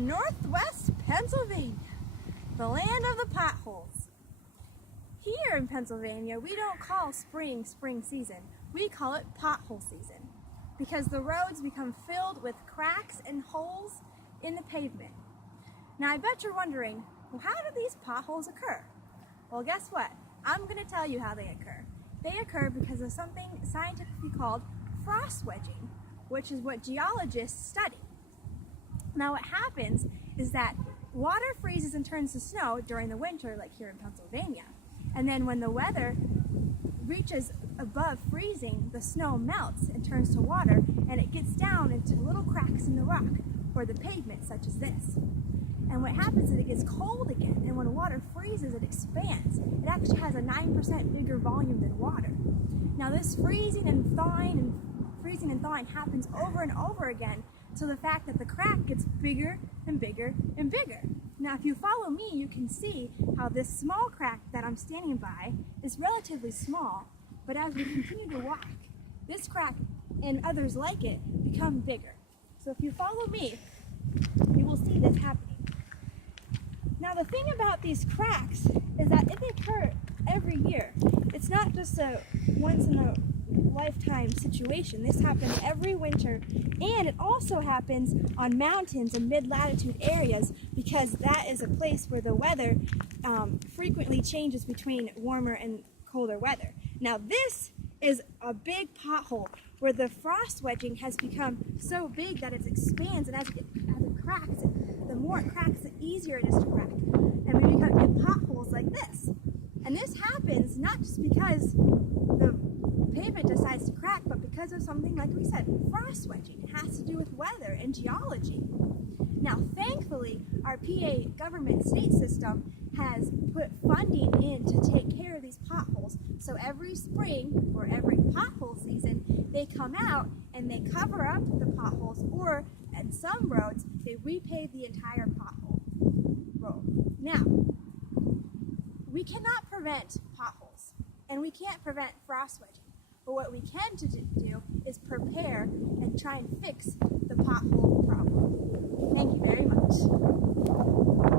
Northwest Pennsylvania, the land of the potholes. Here in Pennsylvania, we don't call spring season. We call it pothole season because the roads become filled with cracks and holes in the pavement. Now I bet you're wondering, well, how do these potholes occur? Well, guess what? I'm going to tell you how they occur. They occur because of something scientifically called frost wedging, which is what geologists study. Now what happens is that water freezes and turns to snow during the winter, like here in Pennsylvania. And then when the weather reaches above freezing, the snow melts and turns to water, and it gets down into little cracks in the rock or the pavement, such as this. And what happens is it gets cold again, and when water freezes, it expands. It actually has a 9% bigger volume than water. Now this freezing and thawing happens over and over again, to the fact that the crack gets bigger and bigger and bigger. Now if you follow me, you can see how this small crack that I'm standing by is relatively small, but as we continue to walk, this crack and others like it become bigger. So if you follow me, you will see this happening. Now the thing about these cracks is that if they occur every year, it's not just a once in a lifetime situation. This happens every winter, and it also happens on mountains and mid-latitude areas because that is a place where the weather frequently changes between warmer and colder weather. Now this is a big pothole where the frost wedging has become so big that it expands, and as it cracks, the more it cracks, the easier it is to crack. And we get potholes like this. And this happens not just because the pavement decides to crack, but because of something, like we said, frost wedging. It has to do with weather and geology. Now, thankfully, our PA government state system has put funding in to take care of these potholes. So every spring or every pothole season, they come out and they cover up the potholes, or at some roads, they repave the entire pothole road. Now, we cannot prevent potholes, and we can't prevent frost wedging. But what we can do is prepare and try and fix the pothole problem. Thank you very much.